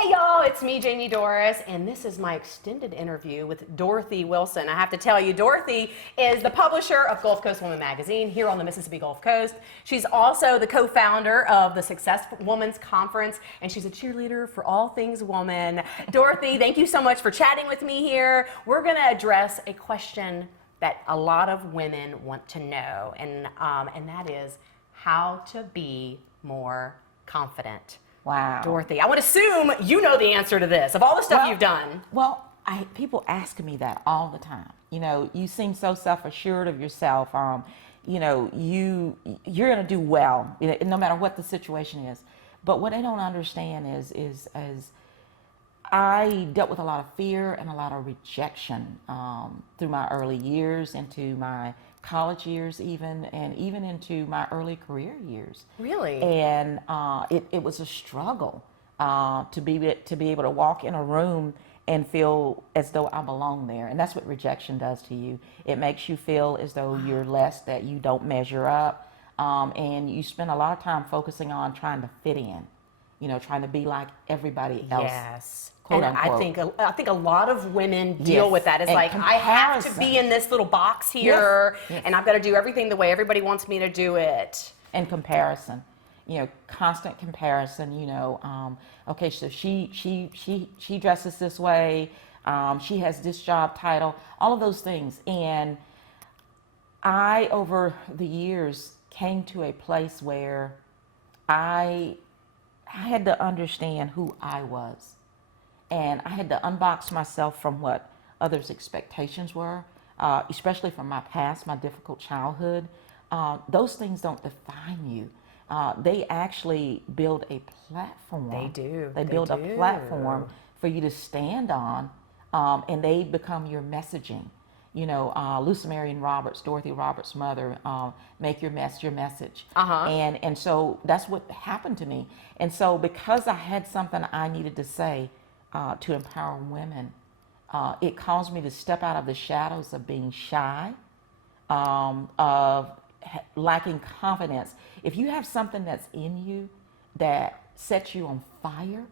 Hey y'all, it's me, Jaimee Dorris, and this is my extended interview with Dorothy Wilson. I have to tell you, Dorothy is the publisher of Gulf Coast Woman magazine here on the Mississippi Gulf Coast. She's also the co-founder of the Success Women's Conference, and she's a cheerleader for all things woman. Dorothy, thank you so much for chatting with me here. We're going to address a question that a lot of women want to know, and that is how to be more confident. Wow. Dorothy, I would assume you know the answer to this, of all the stuff you've done. Well, people ask me that all the time. You know, you seem so self-assured of yourself. You know, you're going to do well, you know, no matter what the situation is. But what I don't understand is I dealt with a lot of fear and a lot of rejection through my early years, into my college years and even into my early career years. Really? And it was a struggle to be able to walk in a room and feel as though I belong there. And that's what rejection does to you. It makes you feel as though you're less, that you don't measure up. And you spend a lot of time focusing on trying to fit in, you know, trying to be like everybody else. Yes. Quote, and unquote. I think a lot of women deal with that. It's And like, I have to comparison. be in this little box here, Yes. and I've got to do everything the way everybody wants me to do it. And comparison, you know, constant comparison. You know, okay, so she dresses this way, she has this job title, all of those things. And I, over the years, came to a place where I had to understand who I was. And I had to unbox myself from what others' expectations were, especially from my past, my difficult childhood. Those things don't define you. They actually build a platform. They do. They build a platform for you to stand on, and they become your messaging. You know, Lucy Marion Roberts, Dorothy Roberts' mother, make your message. And so that's what happened to me. And so because I had something I needed to say, to empower women, it caused me to step out of the shadows of being shy, of lacking confidence. If you have something that's in you that sets you on fire,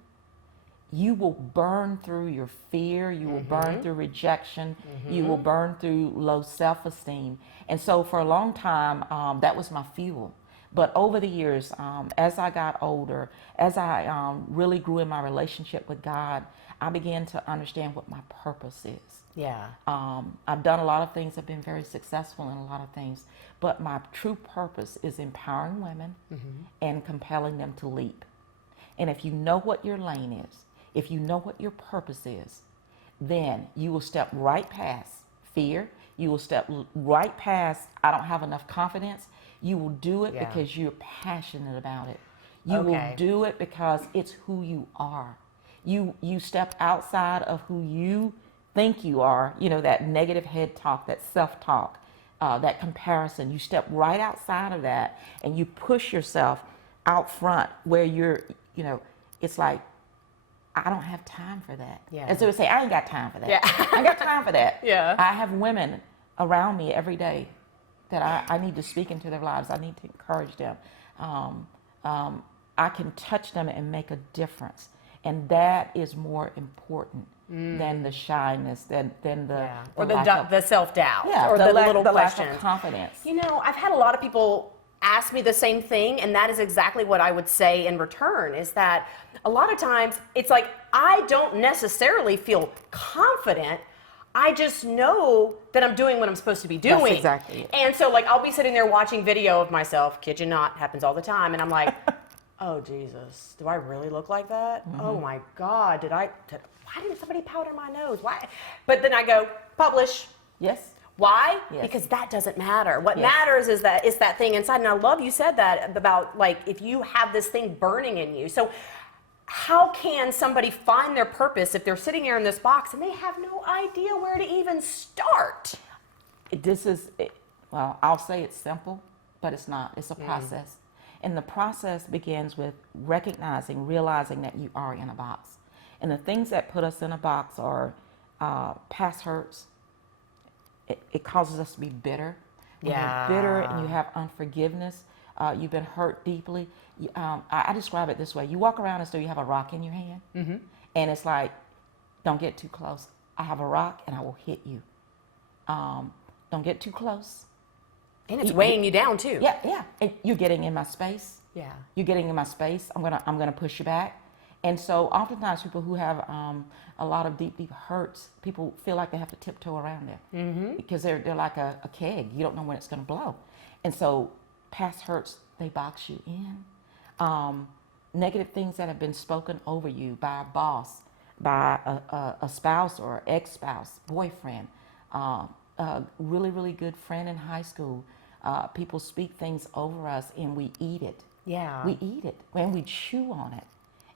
you will burn through your fear, you will burn through rejection, you will burn through low self-esteem. And so for a long time, that was my fuel. But over the years, as I got older, as I really grew in my relationship with God, I began to understand what my purpose is. Yeah. I've done a lot of things, I've been very successful in a lot of things, but my true purpose is empowering women and compelling them to leap. And if you know what your lane is, if you know what your purpose is, then you will step right past fear. You will step right past, I don't have enough confidence. You will do it because you're passionate about it. You will do it because it's who you are. You step outside of who you think you are, you know, that negative head talk, that self-talk, that comparison. You step right outside of that and you push yourself out front where you're, you know, it's like, I don't have time for that. Yeah. And so we say, I ain't got time for that. Yeah. I ain't got time for that. Yeah. I have women around me every day that I need to speak into their lives. I need to encourage them. I can touch them and make a difference. And that is more important than the shyness, than the or lack the self-doubt, yeah, or the little lack questions. of confidence. You know, I've had a lot of people ask me the same thing, and that is exactly what I would say in return, is that a lot of times it's like, I don't necessarily feel confident, I just know that I'm doing what I'm supposed to be doing. That's exactly it. And so, like, I'll be sitting there watching video of myself, kid you not, happens all the time, and I'm like, oh Jesus, do I really look like that? Oh my God, why didn't somebody powder my nose? Why? But then I go, publish. Yes. Why? Yes. Because that doesn't matter. What matters is that it's that thing inside. And I love you said that about, like, if you have this thing burning in you. So how can somebody find their purpose if they're sitting here in this box and they have no idea where to even start? Well, I'll say it's simple, but it's not. It's a process. And the process begins with realizing that you are in a box. And the things that put us in a box are past hurts. It causes us to be bitter. When you're bitter and you have unforgiveness, you've been hurt deeply. I describe it this way. You walk around as though you have a rock in your hand. And it's like, don't get too close. I have a rock and I will hit you. Don't get too close. And it's weighing you down too. Yeah, yeah. And you're getting in my space. Yeah. You're getting in my space. I'm gonna push you back. And so oftentimes people who have a lot of deep, deep hurts, people feel like they have to tiptoe around them because they're like a keg. You don't know when it's gonna blow. And so past hurts, they box you in. Negative things that have been spoken over you by a boss, by a spouse or ex-spouse, boyfriend, a really, really good friend in high school. People speak things over us and we eat it. Yeah. We eat it and we chew on it.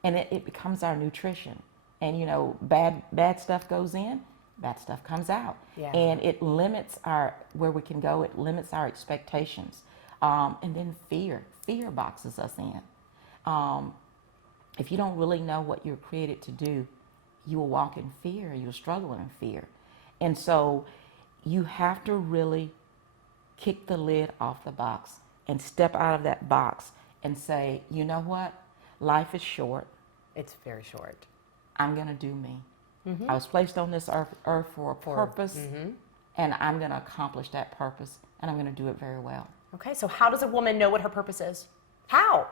And it becomes our nutrition. And you know, bad stuff goes in, bad stuff comes out. Yeah. And it limits where we can go, it limits our expectations. And then fear boxes us in. If you don't really know what you're created to do, you will walk in fear, you'll struggle in fear. And so you have to really kick the lid off the box and step out of that box and say, you know what? Life is short. It's very short. I'm going to do me. I was placed on this earth for a purpose, and I'm going to accomplish that purpose, and I'm going to do it very well. Okay, so how does a woman know what her purpose is? How?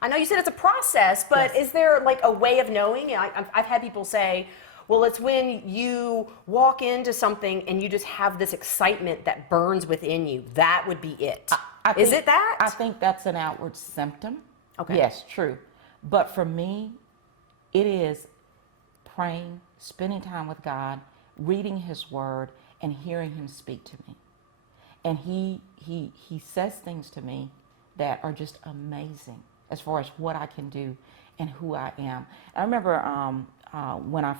I know you said it's a process, but Yes. is there like a way of knowing? I've had people say, well, it's when you walk into something and you just have this excitement that burns within you. That would be it. Is it that? I think that's an outward symptom. Okay. Yes, true. But for me, it is praying, spending time with God, reading His Word, and hearing Him speak to me. And He says things to me that are just amazing as far as what I can do and who I am. I remember when I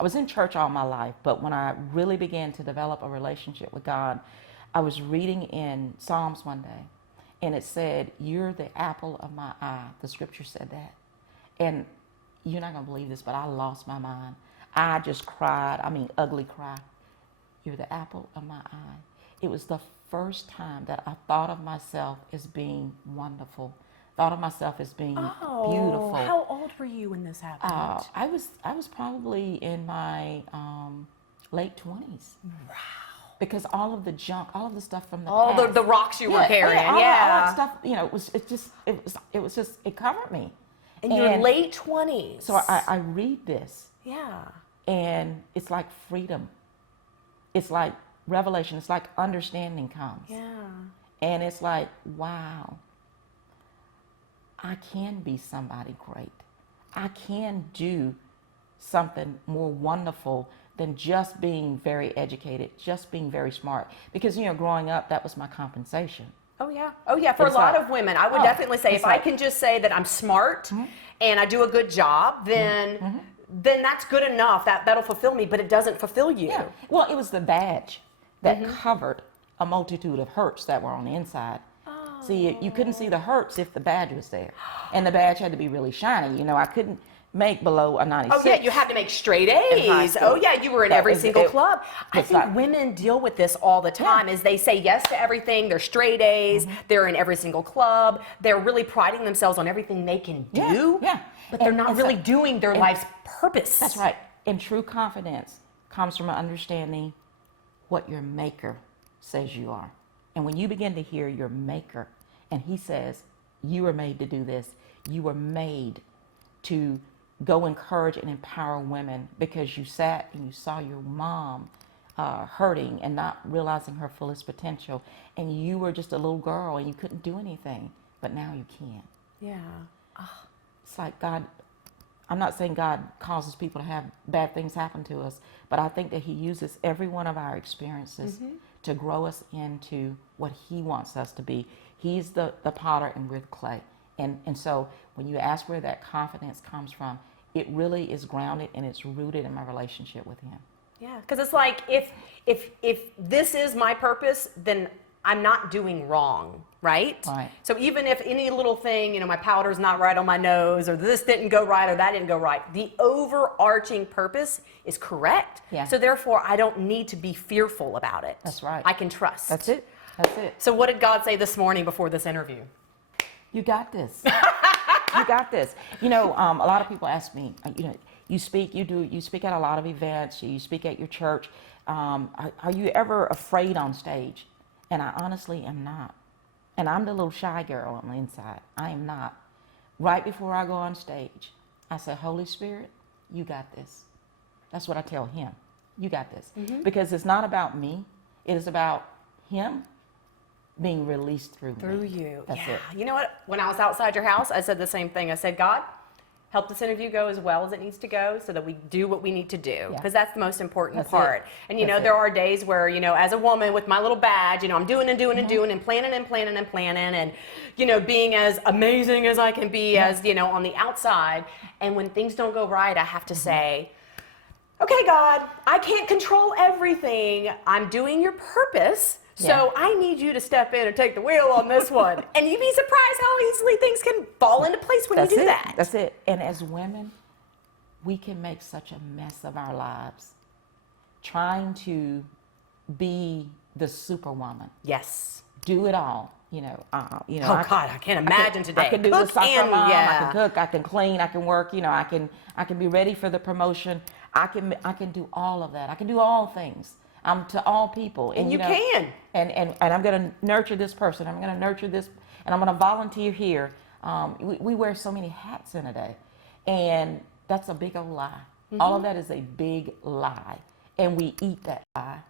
was in church all my life, but when I really began to develop a relationship with God, I was reading in Psalms one day, and it said, "You're the apple of my eye." The scripture said that. And you're not going to believe this, but I lost my mind. I just cried. I mean, ugly cry. You're the apple of my eye. It was the first time that I thought of myself as being wonderful, thought of myself as being beautiful. How old were you when this happened? I was probably in my late 20s. Wow. Because all of the junk, all of the stuff from the All past, the rocks you were carrying, all that stuff, you know, it covered me. In your late 20s. So I read this, Yeah. and it's like freedom. It's like revelation. It's like understanding comes. Yeah. And it's like, wow, I can be somebody great. I can do something more wonderful than just being very educated, just being very smart. Because, you know, growing up, that was my compensation. Oh yeah. Oh yeah. For It's a lot like- of women, I would definitely say it's if I like- can just say that I'm smart and I do a good job, then that's good enough. That'll fulfill me, but it doesn't fulfill you. Yeah. Well, it was the badge that covered a multitude of hurts that were on the inside. See, you couldn't see the hurts if the badge was there. And the badge had to be really shiny. You know, I couldn't make below a 96. Oh yeah, you had to make straight high A's. school. Oh yeah, you were in That every was- single it- club. I it's think like- women deal with this all the time as they say yes to everything. They're straight A's. They're in every single club. They're really priding themselves on everything they can do. Yeah. But they're And- not and really so- doing their life's purpose. That's right. And true confidence comes from understanding what your maker says you are. And when you begin to hear your maker, and he says, you were made to do this. You were made to go encourage and empower women because you sat and you saw your mom hurting and not realizing her fullest potential. And you were just a little girl and you couldn't do anything, but now you can. Yeah. It's like God, I'm not saying God causes people to have bad things happen to us, but I think that he uses every one of our experiences to grow us into what he wants us to be. He's the potter and we're the clay. And so when you ask where that confidence comes from, it really is grounded and it's rooted in my relationship with him. Yeah, because it's like if this is my purpose, then I'm not doing wrong, right? Right. So even if any little thing, you know, my powder's not right on my nose, or this didn't go right, or that didn't go right, the overarching purpose is correct. Yeah. So therefore, I don't need to be fearful about it. That's right. I can trust. That's it. That's it. So what did God say this morning before this interview? You got this. You got this. You know, a lot of people ask me, you know, you speak at a lot of events, you speak at your church. Are you ever afraid on stage? And I honestly am not. And I'm the little shy girl on the inside. I am not. Right before I go on stage, I say, Holy Spirit, you got this. That's what I tell him. You got this. Because it's not about me. It is about him being released through me. Through you. That's yeah. it. You know what? When I was outside your house, I said the same thing. I said, God, help this interview go as well as it needs to go so that we do what we need to do. Because that's the most important part. And, you know, there are days where, you know, as a woman with my little badge, you know, I'm doing and doing and doing and planning and planning and planning and, you know, being as amazing as I can be as, you know, on the outside. And when things don't go right, I have to say, okay, God, I can't control everything. I'm doing your purpose. So I need you to step in and take the wheel on this one. And you'd be surprised how easily things can fall into place when you do that. That's it. And as women, we can make such a mess of our lives trying to be the superwoman. Yes. Do it all. You know, Oh God, I can't imagine today. I can do the soccer mom. Yeah. I can cook. I can clean. I can work. You know, I can be ready for the promotion. I can do all of that. I can do all things. I'm to all people. And you know, can. And I'm going to nurture this person. I'm going to nurture this, and I'm going to volunteer here. We wear so many hats in a day, and that's a big old lie. All of that is a big lie, and we eat that lie.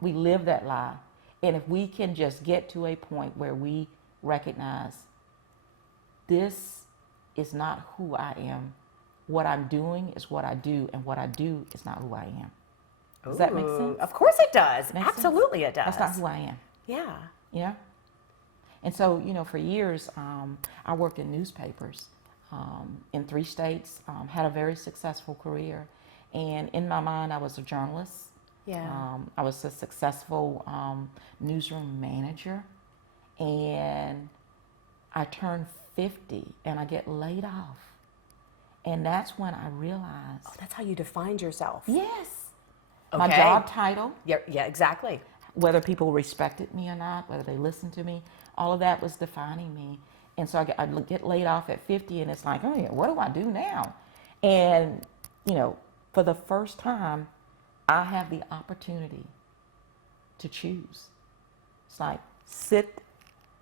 We live that lie. And if we can just get to a point where we recognize this is not who I am, what I'm doing is what I do, and what I do is not who I am. Does that make sense? Of course it does. Makes Absolutely sense? it does. That's not who I am. Yeah. Yeah. And so, you know, for years, I worked in newspapers in 3 states, had a very successful career. And in my mind, I was a journalist. Yeah. I was a successful newsroom manager. And I turned 50 and I get laid off. And that's when I realized. Oh, that's how you defined yourself. Yes. Okay. My job title. Yeah, exactly. Whether people respected me or not, whether they listened to me, all of that was defining me. And so I get laid off at 50, and it's like, oh yeah, what do I do now? And, you know, for the first time, I have the opportunity to choose. It's like, sit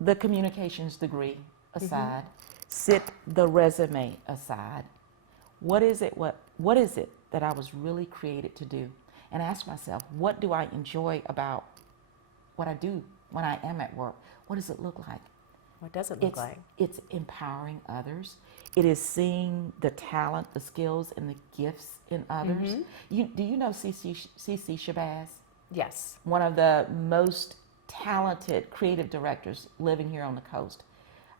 the communications degree aside, sit the resume aside. What is it that I was really created to do? And ask myself, what do I enjoy about what I do when I am at work? What does it look like? What does it look like? It's empowering others. It is seeing the talent, the skills, and the gifts in others. Do you know CC Shabazz? Yes. One of the most talented creative directors living here on the coast.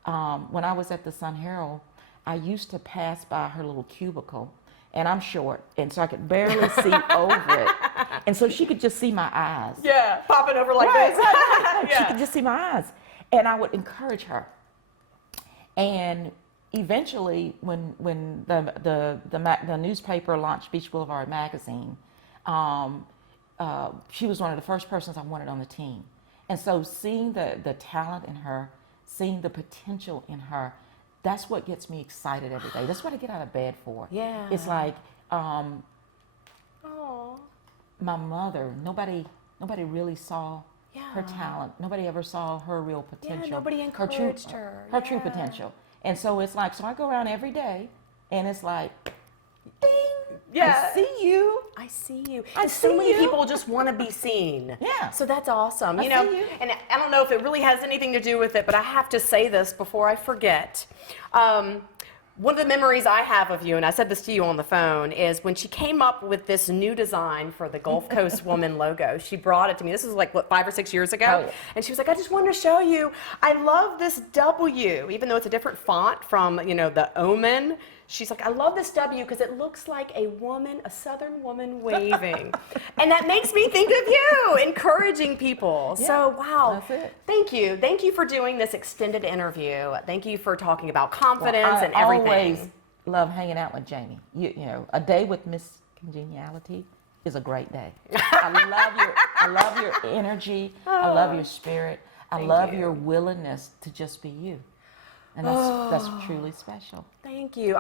When I was at the Sun Herald, I used to pass by her little cubicle, and I'm short, and so I could barely see over it. And so she could just see my eyes. Yeah, popping over like this. She could just see my eyes. And I would encourage her. And eventually, when the newspaper launched Beach Boulevard magazine, she was one of the first persons I wanted on the team. And so seeing the talent in her, seeing the potential in her, that's what gets me excited every day. That's what I get out of bed for. Yeah. It's like, my mother, nobody really saw her talent. Nobody ever saw her real potential. Yeah, nobody encouraged her. Her true potential. And so it's like, so I go around every day, and it's like, ding, Yeah. I see you. I see you. I And so see many you. people just want to be seen. Yeah. So that's awesome. I You know, see you. and I don't know if it really has anything to do with it, but I have to say this before I forget. One of the memories I have of you, and I said this to you on the phone, is when she came up with this new design for the Gulf Coast Woman logo. She brought it to me. This was like, what, 5 or 6 years ago? Oh, yeah. And she was like, I just wanted to show you, I love this W, even though it's a different font from, you know, the Omen. She's like, I love this W because it looks like a woman, a Southern woman waving. And that makes me think of you, encouraging people. Yeah, so, wow. that's it. Thank you. Thank you for doing this extended interview. Thank you for talking about confidence Well, and everything. I always love hanging out with Jaimee. You know, a day with Miss Congeniality is a great day. I love your energy. I love your spirit. I love your willingness to just be you. And that's truly special. Thank you.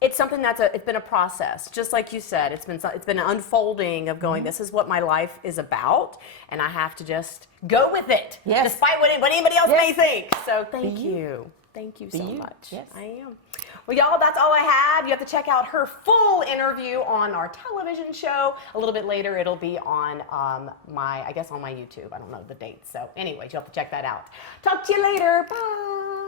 It's something it's been a process, just like you said. It's been an unfolding of going. This is what my life is about, and I have to just go with it, despite what anybody else may think. So thank you. Thank you so much. Yes. I am. Well, y'all, that's all I have. You have to check out her full interview on our television show. A little bit later, it'll be on on my YouTube. I don't know the date. So anyways, you'll have to check that out. Talk to you later. Bye.